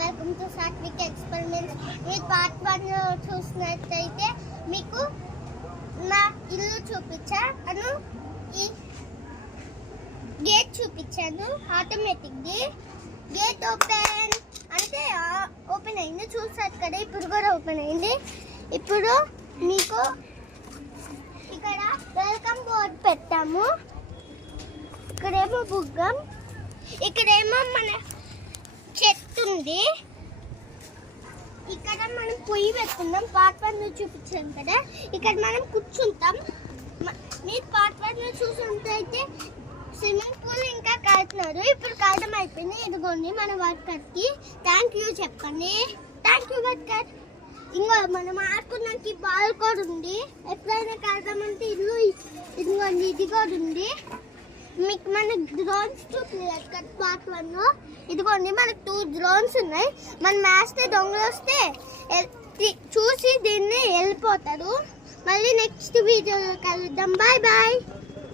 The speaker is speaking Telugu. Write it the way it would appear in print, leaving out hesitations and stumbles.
Welcome to Satvik experiments. మీరు పార్ట్ 1 చూసినట్టయితే మీకు నా ఇల్లు చూపించాను, ఈ గేట్ చూపించాను. ఆటోమేటిక్ది గేట్ ఓపెన్ అంటే ఓపెన్ అయింది, చూసారు కదా. ఇప్పుడు కూడా ఓపెన్ అయింది. ఇప్పుడు మీకు ఇక్కడ వెల్కమ్ బోర్డ్ పెట్టాము. ఇక్కడేమో బుగ్గం, ఇక్కడేమో మన చెట్టు ఉంది. ఇక్కడ మనం పొయ్యి పెట్టుకుందాం. పార్ట్ 1 చూపించాం కదా, ఇక్కడ మనం కూర్చుంటాం. మీరు పార్ట్ 1 చూసుంటే స్విమ్మింగ్ పూల్ ఇంకా కడుతున్నారు. ఇప్పుడు కడడం అయిపోయింది. ఇదిగోండి మన వర్కర్కి థ్యాంక్ యూ చెప్పండి. Thank you worker. ఇంకో మనం ఆడుకున్నాకి బాల్ కూడా ఉంది. ఎప్పుడైనా కడదామంటే ఇల్లు ఇదిగోండి, ఇది కూడా ఉంది. మీకు మన డ్రోన్స్ చూపించారు కదా పార్ట్ 1. ఇదిగోండి మనకు 2 డ్రోన్స్ ఉన్నాయి. మన మ్యాచ్లో దొంగలు వస్తే చూసి దీన్ని వెళ్ళిపోతారు. మళ్ళీ నెక్స్ట్ వీడియోలో కలుద్దాం. Bye bye.